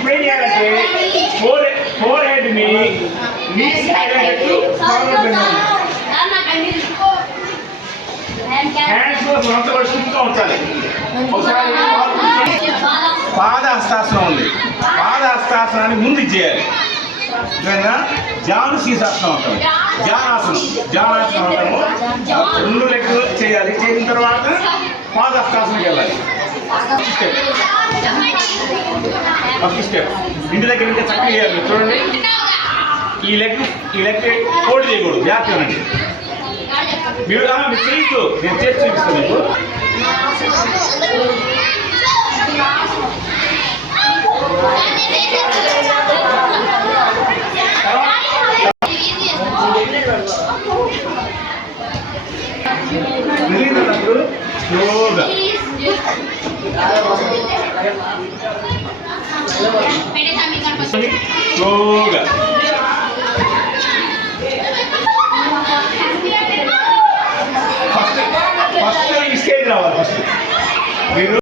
ఇప్పుడు ఏం చేయాలంటే ఫోర్ హెడ్ ని నీట్ అయ్యేటట్టు ఫార్వర్డ్ పెట్టాలి. హ్యాండ్స్ కూడా స్టిఫ్గా ఉంచాలి. ఒకసారి పాద హస్తాసనం ఉంది. పాద హస్తాసనాన్ని ముందు చేయాలి. జాను శీర్షాసనం ఉంటుంది. జానాసనం అంటాము. 2 లెక్కలు చేయాలి. చేసిన తర్వాత పాద హస్తాసనకి వెళ్ళాలి. ఫస్ట్ స్టెప్ ఇంటి దగ్గర ఇంకా చక్కగా చేయాలి. చూడండి, ఈ లెగ్ ఫోల్డ్ చేయకూడదు. జాగ్రత్తగానండి. మీరు చేయొచ్చు, నేను చేసి చూపిస్తాను మీకు. వెళ్ళినప్పుడు స్లోగా స్లోగా ఫస్ట్ ఈ స్టేజ్ రావాలి. ఫస్ట్ మీరు